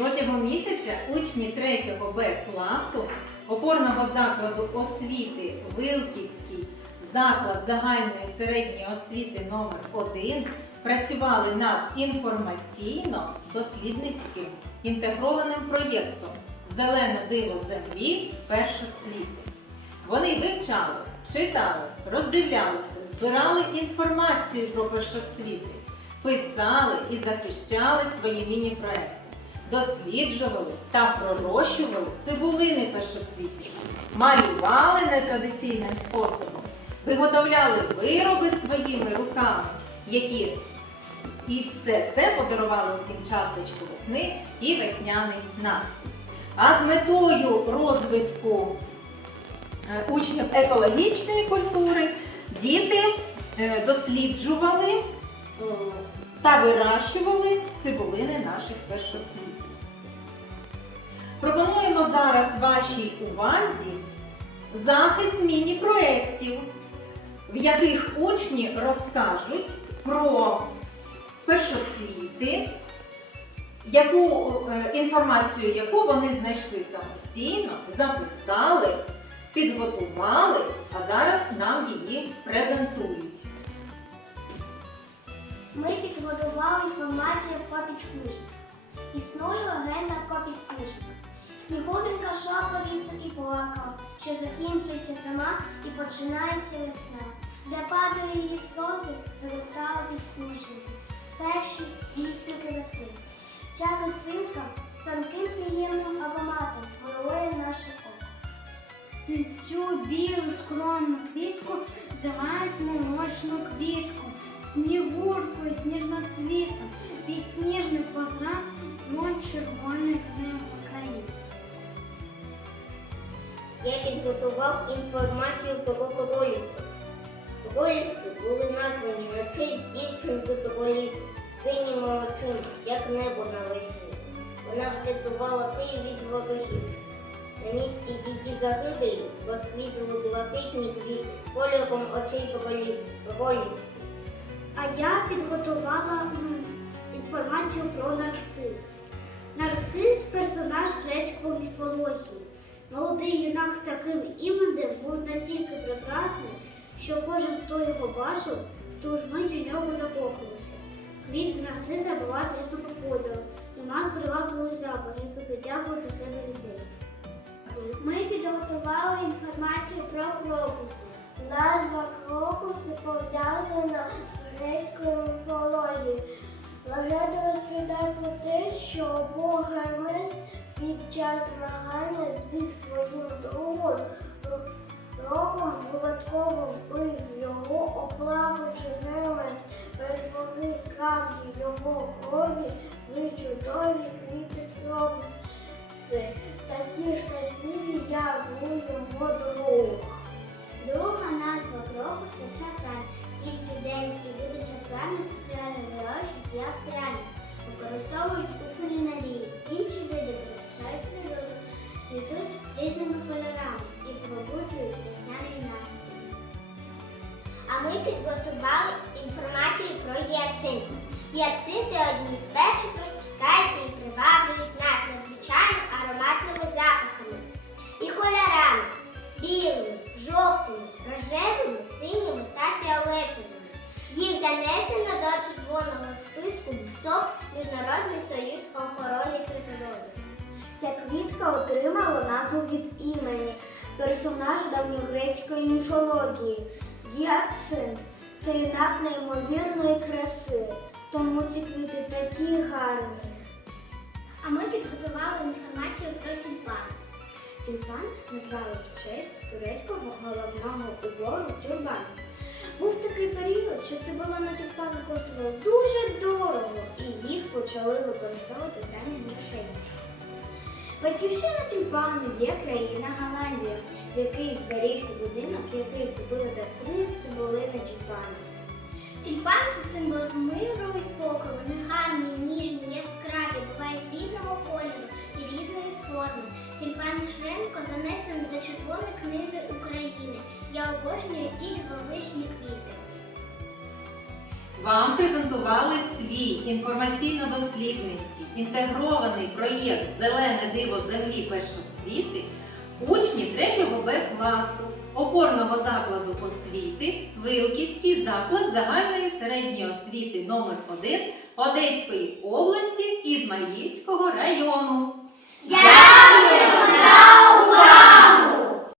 Протягом місяця учні 3 Б класу опорного закладу освіти Вилківський заклад загальної середньої освіти номер 1 працювали над інформаційно-дослідницьким інтегрованим проєктом Зелене диво землі першоцвіти. Вони вивчали, читали, роздивлялися, збирали інформацію про першоцвіти, писали і захищали свої міні-проекти, досліджували та пророщували цибулини першоцвітів, малювали нетрадиційним способом, виготовляли вироби своїми руками, які і все це подарували всім часточку весни і весняний настрій. А з метою розвитку е, учнів екологічної культури діти е, досліджували е, та вирощували цибулини Пропонуємо зараз вашій увазі захист міні-проєктів, в яких учні розкажуть про першоцвіти, яку е, інформацію, яку вони знайшли самостійно, записали, підготували, а зараз нам її презентують. Ми підготували інформацію про підслужник. Снігуренька йшла по лісу і плакала, що закінчується зима і починається весна. Де падали її сльози, виростала підслужник. Перші лісники весни. Ця рослинка з тонким приємним ароматом головує наше око. Під цю білу скромну квітку зивають молочну квітку, снігурку і сніжноцвітом, під сніжних позрам підготував інформацію про Пролісу. Проліски були названі на честь дівчинки Проліс з синіми очима, як небо навесні. Вона врятувала Київ від ворогів. На місці її загибелі розквітли блакитні квіти кольором очей Проліс. А я підготувала інформацію про нарцис. Нарцис персонаж грецької міфології. Молодий юнак з таким іменем був настільки прекрасний, що кожен, хто його бачив, в ту ж мить у нього закохувався. Квіт з нарциса була трісного кольору, мав привабливий запах, який притягував до себе людей. Ми підготували інформацію про крокуси. Назва крокуси пов'язана з грецькою міфологією. Легенда розповідає про те, що Бог під час змагання зі своїм другом роком випадково вбив його, оплакуючи без перетворив краплі його крові ви чудові квіти крокуси. Такі ж красиві, як у гіацинти. Одні з перших розпускаються і приваблюють нас надзвичайно ароматними запахами і кольорами білими, жовтими, рожевими, синіми та фіолетовими. Їх занесено до червоного списку БСОП Міжнародний союз по охороні природи. Ця квітка отримала назву від імені персонажа давньогрецької міфології. Гіацинт – це знак неймовірної краси, тому ці квіти такі гарні. А ми підготували інформацію про тюльпан. Тюльпан назвали в честь турецького головного убору тюльпан. Був такий період, що цибула на тюльпани коштувала дуже дорого, і їх почали використовувати замість грошей. Батьківщина тюльпану є країна Голландія, в якій зберігся будинок, який купили за три цибулини тюльпани. Тюльпан це символ миру і спокою. Вони ніжні, яскраві, бувають різного кольору і різної форми. Тюльпан Шренко занесений до Червоної книги України. Я обожнюю ці дивовижні квіти. вам презентували свій інформаційно-дослідницький інтегрований проєкт Зелене диво землі першоцвіти учні 3 Б класу опорного закладу освіти Вилківський заклад загальної середньої освіти номер 1 Одеської області Ізмаїльського району. Дякую!